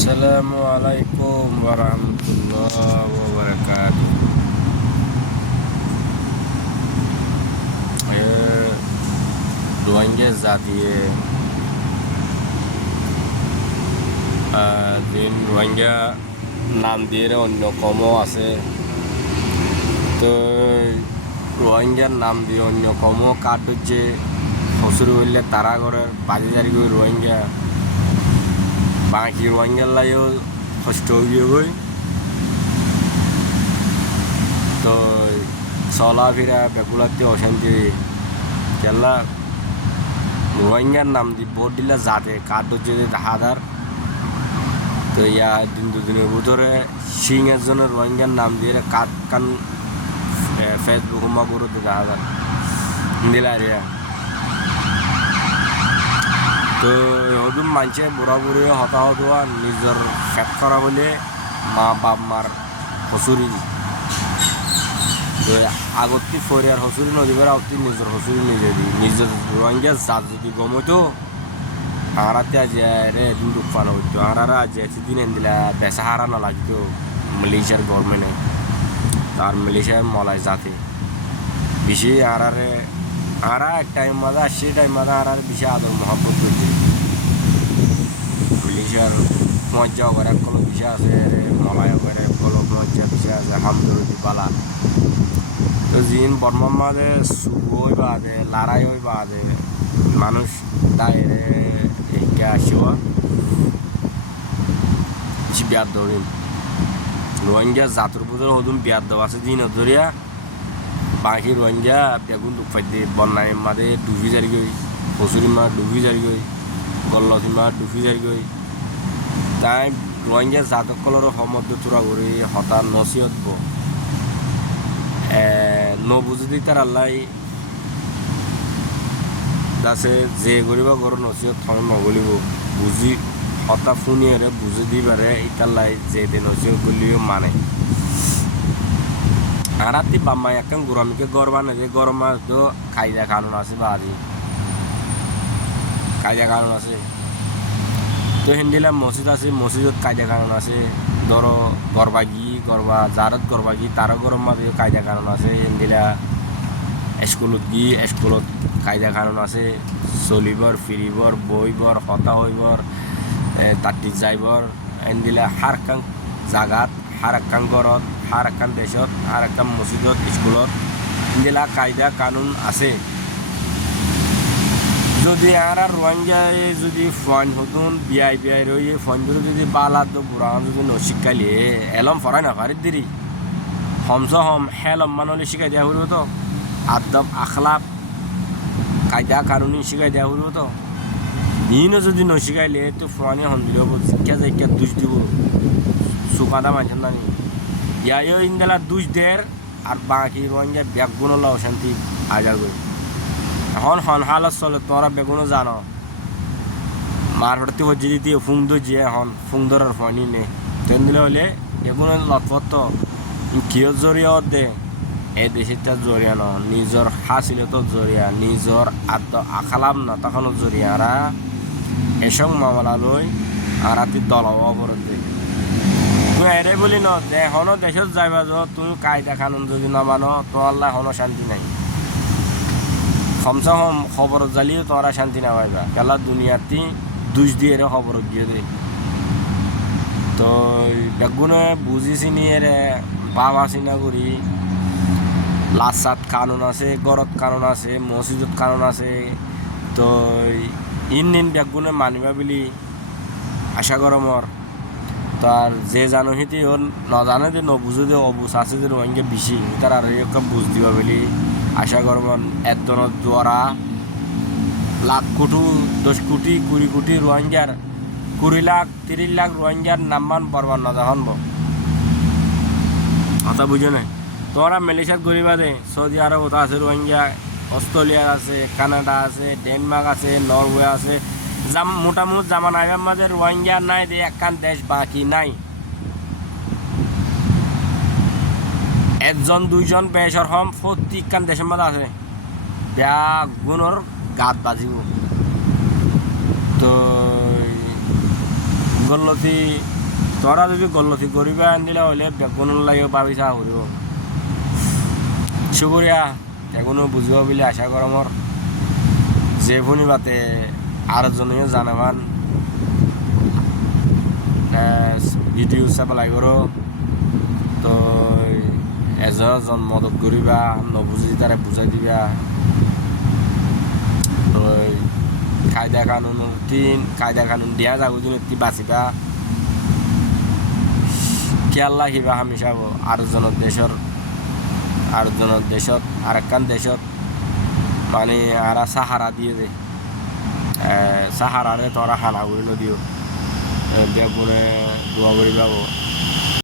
Assalamualaikum warahmatullahi wabarakatuh. Rohingya জাতিয়ে দিন রোহিঙ্গা নাম দিয়ে অন্য কমও আছে। তো রোহিঙ্গার নাম দিয়ে অন্য কমও কাট হচ্ছে হসুর হইলে তারা ঘরের বাজে জারি করে রোহিঙ্গা বাকি রোহিঙ্গার লাইও কষ্ট হয়ে গই। তো চলাফেরা বেকুলাতে অশান্তি কেলা রোহিঙ্গার নাম দি ভোট দিলে যাতে কাঠ হচ্ছে হাজার। তো ইয়া দিন দুদিনের ভিতরে সিং একজনের রোহিঙ্গার নাম দিয়ে কাঠ কান ফেসবুক হুমা করতে হাজার দিলা রে। তো ওদুম মানছে বুড়া বুড়ি হতাহত হওয়া নিজের ফেক করা বলে মা বাপ মার হসুরি। তো আগতি ফরিয়ার হসুরি নদীবার আগতি নিজের হসুরি নিজে দিই নিজের রোহিঙ্গা জাত যদি গমতো হারাতে আজ রে দুধ পানো হইতো হারারা আজ একদিন দিলা বেসা হারা না লাগতো মালয়েশিয়ার গভর্নমেন্টে তার মালয়েশিয়ার মলায় জাতে বেশি হারারে হারা এক টাইম মাদা সে টাইম মাদা হারার বেশি আদর মহব্বত করছে। মালয়েশিয়ার মজ্জা করে এক কলক বেশি আছে মলায় করে এক কলক মজ্জা বেশি আছে হামদুরদি বালা। তো জিন বর্মার মাঝে শুভ হই বাদে লড়াই হই বাদে মানুষ দায়েরে একে আসিও বিয়ার ধরিন রোহিঙ্গা জাতুর পুজোর হদুম বিয়ার দেওয়া আছে দিন ধরিয়া বাকি রোহিঙ্গা বেগুন দুপাই দিয়ে বন্যায় মাঝে ডুবি যারি গই কচুরি মাছ ডুবি যারি গই গল্লসি মাছ ডুবি যারি গই। তাই রোহিঙ্গা জাতকলর সমদ্র চূড়া করে হঠাৎ নসিহত নবুঝে দিই তার আল্লাহ দাসে যে গরিব ঘর নসিহত থন নগলিব বুঝি হতা ফুনিয়ে বুঝে দিবারে ইতাল্লাই যে দে নসিহত গলিও মানে আরাতি বাম্মা একখান গরমকে গরবা না যে গরম মাছ তো কায়দা কানুন আছে বা আজি কায়দা কানুন আছে। তো হিন্দিলা মসজিদ আছে মসজিদত কায়দা কানুন আছে। ধরো গরবাগি গরবা জারত গরবাগি তারও গরম মাছ কায়দা কানুন আছে। হিন্দিলা স্কুলত গি স্কুলত কায়দা কানুন আছে। চলিবর ফিরিবর বইবর হতা হইবর তাঁতি যাইবর হিন্দিলা হার কাং জাগাত হার একখান ঘরত হার একখান দেশত হার একখান মসজিদত স্কুলত হিন্দিলা কায়দা কানুন আছে। যদি আর রোহিঙ্গায় যদি ফোন হতুন বিয়াই বিয়াই রয়ে ফোন ধরে যদি বালা তো বুড়া যদি নশিক্ষালিয়ে এলম ফরাই না পারি দেরি হমস হম হেলম মানলে শিখাই দেওয়া হইব তো আদব আখলাপ কায়দা কানুনি শিখাই দেওয়া হইব তো ইনো যদি নশিখাইলে তো ফোনে হন দিল শিক্ষা জায়গা দুষ দিব সুকাদা মানছেন না নি ইয়াও ইন্দালা দুষ দের আর বাকি রোহিঙ্গা ব্যাগুন অশান্তি আজার করি এখন হন হালত চলে তোরা বেগুনও জানো মার হঠাৎ হচ্ছে দিতে ফুং দিয়ে এখন ফুং ধরার ফনি নে তেন দিলে হলে বেগুন লটপত কিয় জড়িয়ে দে এই দেশিটা জড়িয়া ন নিজর হাসিলে তো জড়িয়া নিজর আদ আখালাম না তখনও জড়িয়ারা এসং মামলা লই আর রাতি দলাও করে দে তুই এরে বলি ন এখনো দেশত যাইবা যা তুমি কায়দা কানুন যদি না মানো তো আল্লাহ এখনো শান্তি নাই। কমসে কম খবর জ্বালিয়ে তোরা শান্তি না পাইবা কেলা দুনিয়াতে দুষ দিয়ে রে খবর দিয়ে দে। তো বেগুনে বুঝিছি নিয়ে রে বাবা চিনা করি লাসাত কানুন আছে গরত কানুন আছে মসজিদত কানুন আছে। তো ইন বেগুনে মানিবা বুলি আশা গরমর তার যে জানো সিটি নজানে যে নবুঝে যে অবুজ আছে যে রোহিঙ্গা বেশি তার আর একটা বুঝ দিবা বলি আশা করবেন একজনের দ্বারা লাখ কোটি 10 কোটি 20 কোটি রোহিঙ্গার 20 লাখ 30 লাখ রোহিঙ্গার নাম্বার বরবার না হনব কথা বুঝে নাই। তোরা মালয়েশিয়ার গরিবা দে সৌদি আরবত আছে রোহিঙ্গা অস্ট্রেলিয়া আছে কানাডা আছে ডেনমার্ক আছে নরওয়ে আছে মোটামুটি জামান আইবার মাঝে রোহিঙ্গা নাই দে একখান দেশ বাকি নাই। একজন দুইজন বেসর হম প্রত্যেকখান দেশের মধ্যে আছে গুণর গাত বাজিব। তো গল্লতি তোরা যদি গল্লতি করিবা আনিলে হলে বেগুন লাগে ভাবি চাহ করিব শুকুরিয়া এখনো বুঝিব বুলি আশা কৰো মোৰ যে শুনিবাতে আর জনেও জানাবান ভিডিও চাব লাগিব তো এজন মদত করিবা নবুঝি তারে বুঝাই দিবা তো কায়দা কানুন দিয়া যাব দিন একটি বাঁচিবা খেয়াল রাখিবা হামেশা আরেকজনের দেশত আরেকখান দেশত মানে আর সাহারা দিয়ে দে সাহারারে তোরা হানা করে দিও বেগুনে দোয়া করিবা